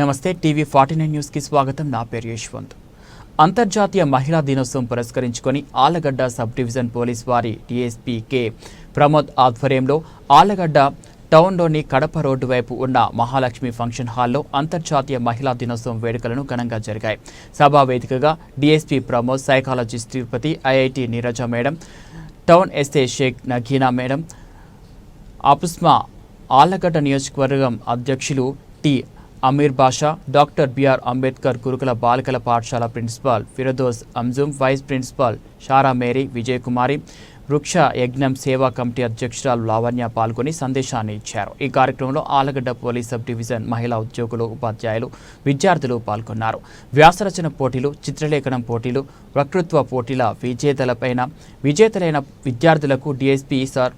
నమస్తే TV forty nine న్యూస్కి స్వాగతం. నా పేరు యశ్వంత్. అంతర్జాతీయ మహిళా దినోత్సవం పురస్కరించుకొని ఆలగడ్డ సబ్ డివిజన్ పోలీస్ వారి డిఎస్పీ కె. ప్రమోద్ ఆధ్వర్యంలో ఆలగడ్డ టౌన్లోని కడప రోడ్డు వైపు ఉన్న మహాలక్ష్మి ఫంక్షన్ హాల్లో అంతర్జాతీయ మహిళా దినోత్సవం వేడుకలను ఘనంగా జరిగాయి. సభా వేదికగా DSP Pramod psychologist Tirupati IIT Neeraja madam town SA Sheikh Nagina madam APUSMA Allagadda నియోజకవర్గం అధ్యక్షులు T Ameer Basha doctor B R Ambedkar గురుకుల బాలికల పాఠశాల principal Firdous Anjum vice principal Shara Mary Vijayakumari వృక్ష యజ్ఞం సేవా కమిటీ అధ్యక్షురాలు లావణ్య పాల్గొని సందేశాన్ని ఇచ్చారు. ఈ కార్యక్రమంలో ఆలగడ్డ పోలీస్ సబ్ డివిజన్ మహిళా ఉద్యోగులు ఉపాధ్యాయులు విద్యార్థులు పాల్గొన్నారు. వ్యాసరచన పోటీలు చిత్రలేఖనం పోటీలు వక్తృత్వ పోటీల విజేతలపైన విజేతలైన విద్యార్థులకు డిఎస్పీ సార్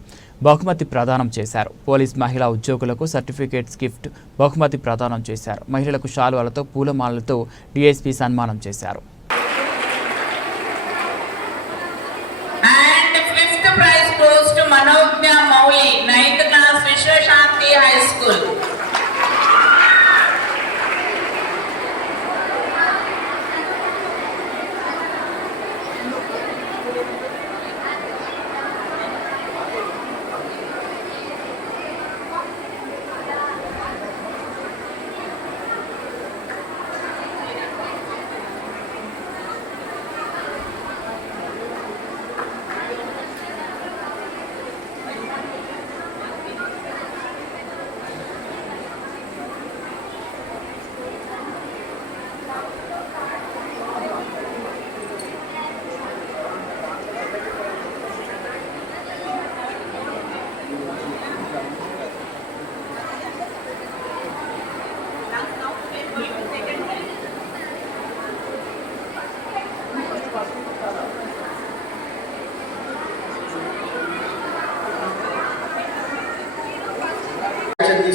బహుమతి ప్రదానం చేశారు. పోలీస్ మహిళా ఉద్యోగులకు సర్టిఫికేట్స్ గిఫ్ట్ బహుమతి ప్రదానం చేశారు. మహిళలకు శాలువాలతో పూలమాలతో డిఎస్పీ సన్మానం చేశారు.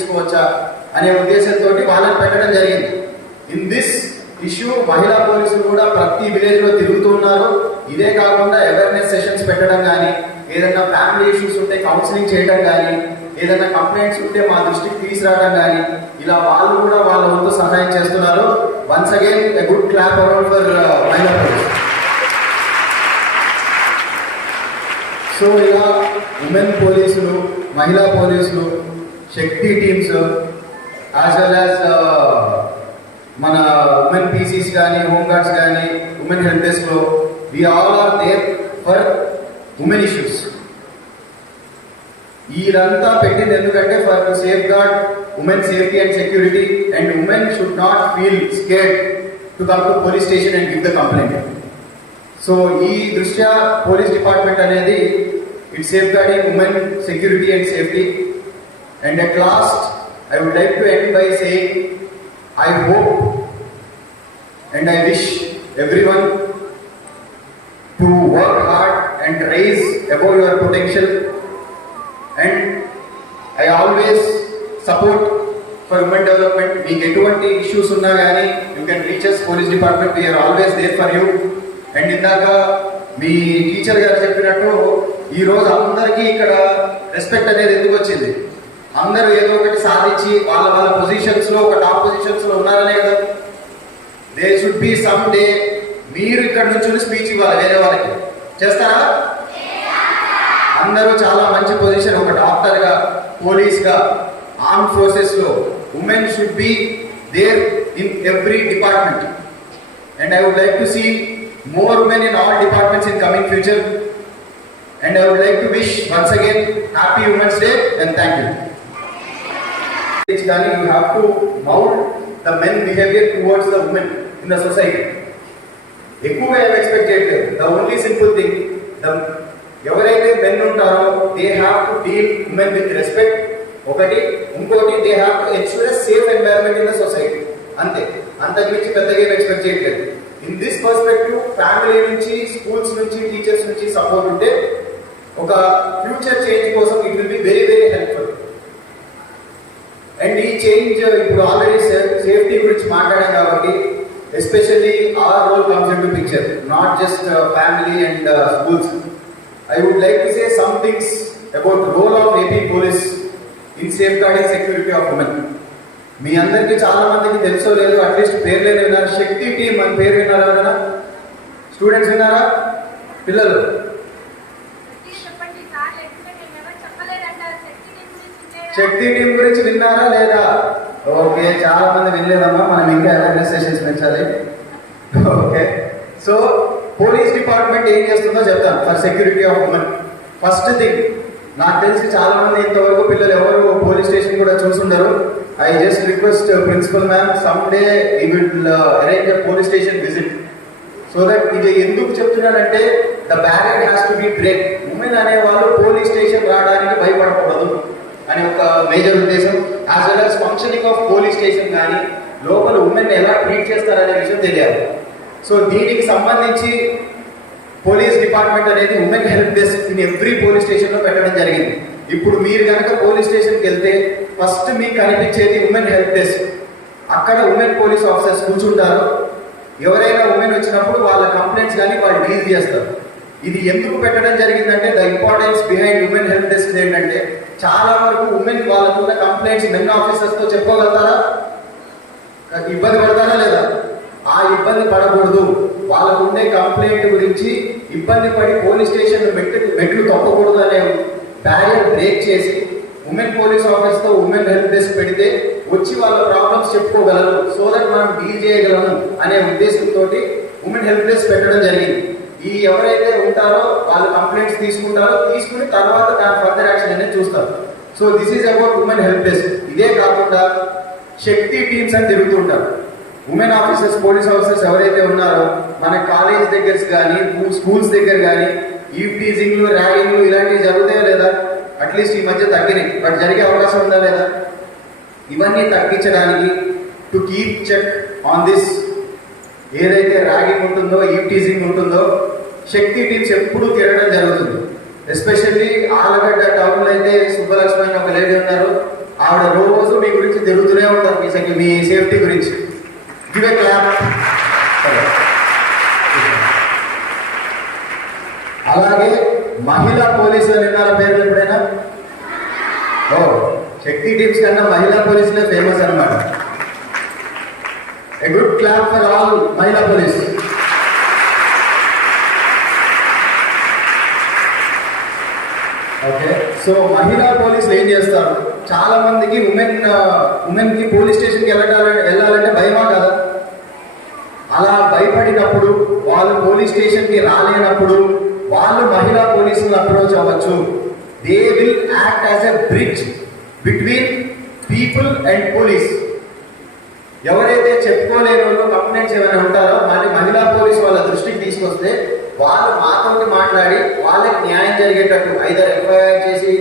తీసుకోవచ్చా అనే ఉద్దేశంతో వాళ్ళని పెట్టడం జరిగింది. ఇన్ దిస్ ఇష్యూ మహిళా పోలీసులు కూడా ప్రతి విలేజ్లో తిరుగుతూ ఉన్నారు. ఇదే కాకుండా అవేర్నెస్ సెషన్స్ పెట్టడం కానీ ఏదైనా ఫ్యామిలీ ఇష్యూస్ ఉంటే కౌన్సిలింగ్ చేయడం కానీ ఏదైనా కంప్లైంట్స్ ఉంటే మా దృష్టికి తీసుకురావడం కానీ ఇలా వాళ్ళు కూడా వాళ్ళ వంతు సహాయం చేస్తున్నారు. Once again a good clap around for మహిళా పోలీస్ సో ఇలా ఉమెన్ పోలీసులు మహిళా పోలీసులు Shakti teams as well as మన ఉమెన్ పీసీస్ కానీ హోంగార్డ్స్ కానీ women help we all are there for women issues వీరంతా పెట్టింది ఎందుకంటే for safeguard women safety and security and women should not feel scared to come to police station and give the complaint so ఈ దృష్ట్యా police department అనేది it safeguarding women security and safety and at last I would like to end by saying I hope and I wish everyone to work hard and rise above your potential and I always support for women development మీకు ఎటువంటి issues ఉన్నా కానీ you can reaches police department we're always there for you and ఇందాక మీ teacher గారు చెప్పినట్టు ఈరోజు అందరికీ ఇక్కడ రెస్పెక్ట్ అనేది ఎందుకు వచ్చింది? అందరూ ఏదో ఒకటి సాధించి వాళ్ళ వాళ్ళ పొజిషన్స్లో ఒక టాప్ పొజిషన్స్లో ఉన్నారనే కదా. They should be some day మీరు ఇక్కడ నుంచి స్పీచ్ ఇవ్వాలి వేరే వాళ్ళకి. చేస్తారా? అందరూ చాలా మంచి పొజిషన్ ఒక డాక్టర్గా పోలీస్గా arm ఫోర్సెస్లో women should be there in every department and I would like to see more women in all departments in coming future and I would like to wish once again happy women's day and thank you కానీ you have to mould the men behaviour towards the women in the society ఎక్కువగా ఏం expect చేయట్లేదు the only simple thing the ఎవరైతే men ఉంటారో they have to deal women with respect ఒకటి ఇంకోటి they have to express safe environment in the society అంతే. అంతకుమించి పెద్దగా ఏం ఎక్స్పెక్ట్ చేయట్లేదు. ఇన్ దిస్ పర్స్పెక్టివ్ ఫ్యామిలీ నుంచి స్కూల్స్ నుంచి టీచర్స్ నుంచి సపోర్ట్ ఉంటే ఒక ఫ్యూచర్ చేంజ్ కోసం it will be very very change ఇప్పుడు ఆల్రెడీ సేఫ్టీ గురించి మాట్లాడాం కాబట్టి especially our role comes into picture not just family and schools I would like to say some things about role of AP police in safeguarding security of women మీ అందరికీ చాలా మందికి తెలుసో లేదు at least పేర్లేని విన్నారు? శక్తి team అని పేరు విన్నారా? కదా స్టూడెంట్స్ విన్నారా? పిల్లలు చెప్పండి సార్ లేకుంటే నేను ఎవరు చెప్పలేదంట శక్తి టీం గురించి ఉండేదా? శక్తి టీం గురించి విన్నారా లేదా? ఓకే చాలా మంది వినలేదమ్మా మనం ఇంకా అవేర్నెస్ సెషన్స్ పెంచాలి. ఓకే. సో పోలీస్ డిపార్ట్మెంట్ ఏం చేస్తుందో చెప్తాను for security of women first thing నాకు తెలిసి చాలా మంది ఇంతవరకు పిల్లలు ఎవరు పోలీస్ స్టేషన్ కూడా చూసుండరు. I just request principal ma'am some day we will arrange police station visit so that ఇది ఎందుకు చెప్తున్నానంటే the barrier has to be break women అనే వాళ్ళు పోలీస్ స్టేషన్ రావడానికి భయపడకూడదు. అని ఒక మేజర్ ఉద్దేశం. As well as functioning of police station కానీ లోపల ఉమెన్ ఎలా ట్రీట్ చేస్తారనే విషయం తెలియాలి. సో దీనికి సంబంధించి పోలీస్ డిపార్ట్మెంట్ అనేది women help desk in every police స్టేషన్లో పెట్టడం జరిగింది. ఇప్పుడు మీరు కనుక పోలీస్ స్టేషన్కి వెళ్తే ఫస్ట్ మీకు కనిపించేది ఉమెన్ హెల్ప్ డెస్క్. అక్కడ ఉమెన్ పోలీస్ ఆఫీసర్స్ కూర్చుంటారు. ఎవరైనా ఉమెన్ వచ్చినప్పుడు వాళ్ళ కంప్లైంట్స్ కానీ వాళ్ళు డీల్ చేస్తారు. ఇది ఎందుకు పెట్టడం జరిగిందంటే the importance behind women help desk ఏంటంటే చాలా వరకు ఉమెన్ వాళ్ళకున్న కంప్లైంట్స్ మెన్ ఆఫీసర్స్తో చెప్పుకోగలుగుతారా? ఇబ్బంది పడతారా లేదా? ఆ ఇబ్బంది పడకూడదు. వాళ్ళకు ఉండే కంప్లైంట్ గురించి ఇబ్బంది పడి పోలీస్ స్టేషన్ మెట్లు మెట్లు తప్పకూడదు అనే బ్యారియర్ బ్రేక్ చేసి ఉమెన్ పోలీస్ ఆఫీస్తో ఉమెన్ హెల్ప్ డెస్క్ పెడితే వచ్చి వాళ్ళ ప్రాబ్లమ్స్ చెప్పుకోగలరు. సో దట్ మనం డీల్ చేయగలము అనే ఉద్దేశంతో ఉమెన్ హెల్ప్ డెస్క్ పెట్టడం జరిగింది. ఈ ఎవరైతే ఉంటారో వాళ్ళు కంప్లైంట్స్ తీసుకుంటారో తీసుకుని తర్వాత దాని ఫర్దర్ యాక్షన్ అనేది చూస్తారు. So this is about women help desk ఇదే కాకుండా శక్తి టీమ్స్ అని తిరుగుతుంటారు ఉమెన్ ఆఫీసర్స్ పోలీస్ ఆఫీసర్స్ ఎవరైతే ఉన్నారో మన కాలేజ్ దగ్గర కానీ స్కూల్స్ దగ్గర కానీ ఈవ్ టీజింగ్లు ర్యాగింగ్లు ఇలాంటివి జరుగుతాయో లేదా? అట్లీస్ట్ ఈ మధ్య తగ్గినాయి. బట్ జరిగే అవకాశం ఉందా లేదా? ఇవన్నీ తగ్గించడానికి to keep check on this ఏదైతే ర్యాగింగ్ ఉంటుందో ఈవ్ టీజింగ్ ఉంటుందో శక్తి టీమ్స్ ఎప్పుడూ తిరగడం జరుగుతుంది. ఎస్పెషల్లీ ఆలగడ్డ టౌన్లో అయితే సుబ్బలక్ష్మి అని ఒక లేడీ ఉన్నారు. ఆవిడ రోజు మీ గురించి తిరుగుతూనే ఉంటారు మీ సంఖ్య మీ సేఫ్టీ గురించి. ఇవే క్లాప్ అలాగే మహిళా పోలీసులు విన్నారా పేర్లు ఎప్పుడైనా? ఓ శక్తి టీమ్స్ కన్నా మహిళా పోలీసులే ఫేమస్ అన్నమాట. A good clap for all మహిళా పోలీస్ ఓకే సో మహిళా పోలీసులు ఏం చేస్తారు? చాలా మందికి ఉమెన్ ఉమెన్కి పోలీస్ స్టేషన్కి వెళ్ళాలంటే వెళ్ళాలంటే భయమా కదా? అలా భయపడినప్పుడు వాళ్ళు పోలీస్ స్టేషన్కి రాలేనప్పుడు వాళ్ళు మహిళా పోలీసులను అప్రోచ్ అవ్వచ్చు. They will act as a bridge between people and police ఎవరైతే చెప్పుకోలేని వాళ్ళు కంప్లైంట్స్ ఏమైనా ఉంటారో మళ్ళీ మహిళా పోలీస్ వాళ్ళ దృష్టికి తీసుకొస్తే వాళ్ళు మాతోటి మాట్లాడి వాళ్ళకి న్యాయం జరిగేటట్టు ఐదర్ ఎంక్వైర్ చేసి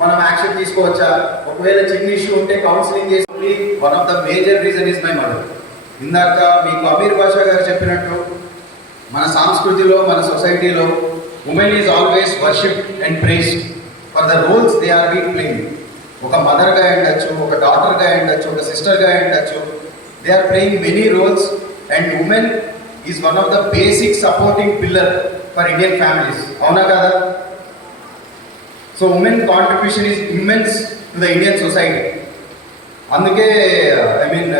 మనం యాక్షన్ తీసుకోవచ్చా? ఒకవేళ చిన్న ఇష్యూ ఉంటే కౌన్సిలింగ్ చేసి one of the major reason is my mother ఇందాక మీకు అమీర్ బాషా గారు చెప్పినట్టు మన సంస్కృతిలో మన సొసైటీలో women is always worship and praise for the roles they are be playing ఒక మదర్గా ఉండొచ్చు ఒక డాటర్గా ఉండొచ్చు ఒక సిస్టర్గా ఉండొచ్చు. They are playing many roles and women is one of the basic supporting pillar for Indian families అవునా కదా? So women contribution is immense to the Indian society అందుకే ఐ మీన్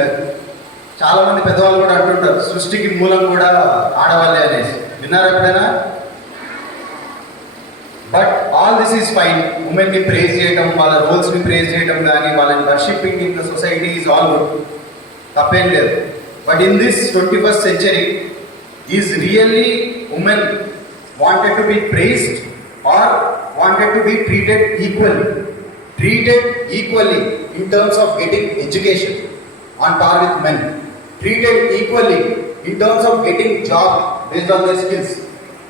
చాలా మంది పెద్దవాళ్ళు కూడా అంటుంటారు సృష్టికి మూలం కూడా ఆడవాళ్ళే అనేసి. విన్నారా ఎప్పుడైనా? But all this is fine ఉమెన్ని praise చేయడం వాళ్ళ రోల్స్ని ప్రేజ్ చేయడం కానీ వాళ్ళని worshipping in the society is all good తప్పేం లేదు but in this twenty first century is really women wanted to be praised or wanted to be treated equally treated equally in terms of getting education on par with men treated equally in terms of getting job based on their skills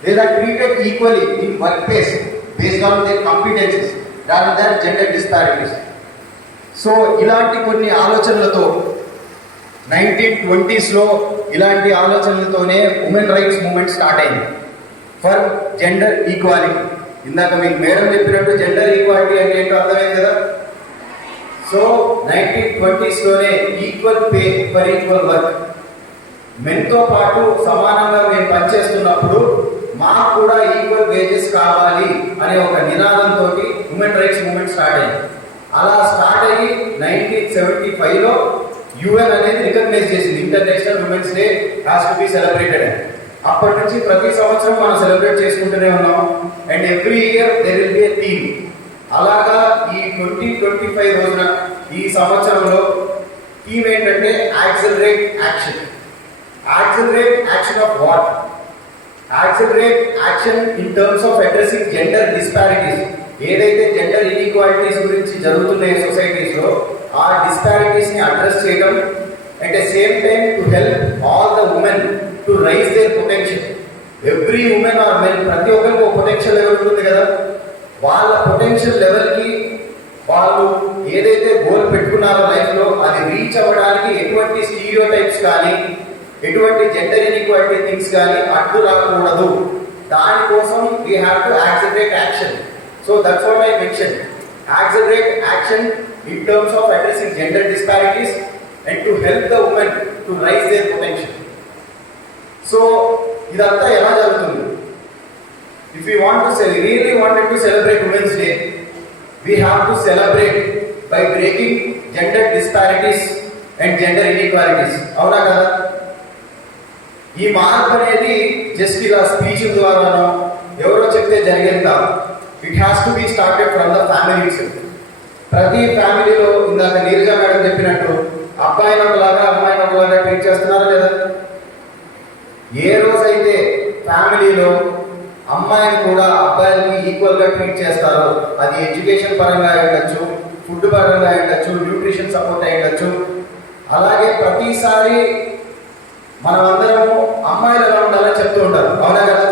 they are treated equally in workplace based on their competencies rather than gender disparities so ఇలాంటి కొన్ని ఆలోచనలతో nineteen ట్వంటీస్లో ఇలాంటి ఆలోచనలతోనే women rights movement start అయింది. For gender equality ఇందాక మీకు madam చెప్పినట్టు జెండర్ ఈక్వాలిటీ అంటే ఏంటో అర్థమైంది కదా? So nineteen ట్వంటీస్లోనే equal pay for equal work మెన్తో పాటు సమానంగా మేము పనిచేస్తున్నప్పుడు మాకు కూడా ఈక్వల్ వేజెస్ కావాలి అనే ఒక నినాదంతో ఉమెన్ రైట్స్ మూమెంట్ స్టార్ట్ అయింది. అలా స్టార్ట్ అయ్యి నైన్టీన్ సెవెంటీ ఫైవ్లో యుఎన్ అనేది రికగ్నైజ్ చేసింది. International women's day has to be celebrated అని అప్పటి నుంచి ప్రతి సంవత్సరం మనం సెలబ్రేట్ చేసుకుంటూనే ఉన్నాం. And every year there will be a theme అలాగా ఈ ట్వంటీ ట్వంటీ ఫైవ్ రోజున ఈ సంవత్సరంలో థీమ్ ఏంటంటే accelerate action accelerate action of what accelerate action in terms of addressing gender disparities ఏదైతే జెండర్ ఇన్ఈక్వాలిటీస్ గురించి జరుగుతున్నాయి సొసైటీస్లో ఆ డిస్పారిటీస్ని అడ్రస్ చేయడం at the same time to help all the women to rise their potential every women or men ప్రతి ఒక్కరికి ఒక పొటెన్షియల్ లెవెల్ ఉంటుంది కదా? వాళ్ళ పొటెన్షియల్ లెవెల్కి వాళ్ళు ఏదైతే గోల్ పెట్టుకున్నారో లైఫ్లో అది రీచ్ అవ్వడానికి ఎటువంటి స్టీరియో టైప్స్ కానీ ఎటువంటి జెండర్ ఇన్ఈక్వాలిటీ థింగ్స్ కానీ అడ్డు రాకూడదు. దానికోసం we have to accelerate action so that's what I mention accelerate action in terms of addressing gender disparities and to help the women to rise their potential so ఇదంతా ఎలా జరుగుతుంది? If you want to sell really wanted to celebrate women's day we have to celebrate by breaking gender disparities and gender inequalities అవునా కదా? ఈ మార్పు అనేది just ఇలా speech ద్వారానో ఎవరో చెప్తే జరిగేది కాదు. It has to be started from the family ప్రతి ఫ్యామిలీలో ఇందాక నీరజ మేడం చెప్పినట్టు అబ్బాయిని ఒకలాగా అమ్మాయిని ఒకలాగా ట్రీట్ చేస్తున్నారా లేదా? ఏ రోజైతే ఫ్యామిలీలో అమ్మాయిని కూడా అబ్బాయిలకి ఈక్వల్గా ట్రీట్ చేస్తారో అది ఎడ్యుకేషన్ పరంగా అయి ఉండొచ్చు ఫుడ్ పరంగా అయి ఉండొచ్చు న్యూట్రిషన్ సపోర్ట్ అయి ఉండొచ్చు అలాగే ప్రతిసారి మనమందరము అమ్మాయిలు ఎలా ఉండాలని చెప్తూ ఉంటారు. అవునా కదా?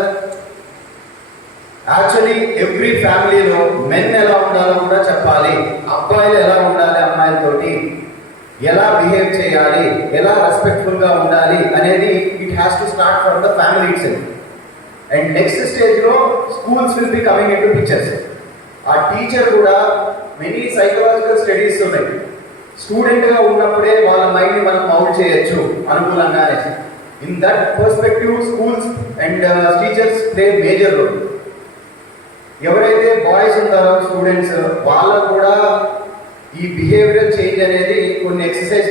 యాక్చువల్లీ ఎవ్రీ ఫ్యామిలీలో మెన్ ఎలా ఉండాలో కూడా చెప్పాలి అబ్బాయిలు ఎలా ఉండాలి అమ్మాయిలతోటి ఎలా బిహేవ్ చేయాలి ఎలా రెస్పెక్ట్ఫుల్గా ఉండాలి అనేది it has to start from the family it's and next స్టేజ్లో schools will be coming in to teachers ఆ టీచర్ కూడా మెనీ సైకలాజికల్ స్టడీస్ ఉన్నాయి. స్టూడెంట్గా ఉన్నప్పుడే వాళ్ళ మైండ్ మనం మౌల్డ్ చేయొచ్చు అనుకూలంగానే. In that perspective schools and teachers play major role ఎవరైతే బాయ్స్ ఉంటారో స్టూడెంట్స్ వాళ్ళకు కూడా ఈ బిహేవియర్ చేంజ్ అనేది కొన్ని ఎక్సర్సైజ్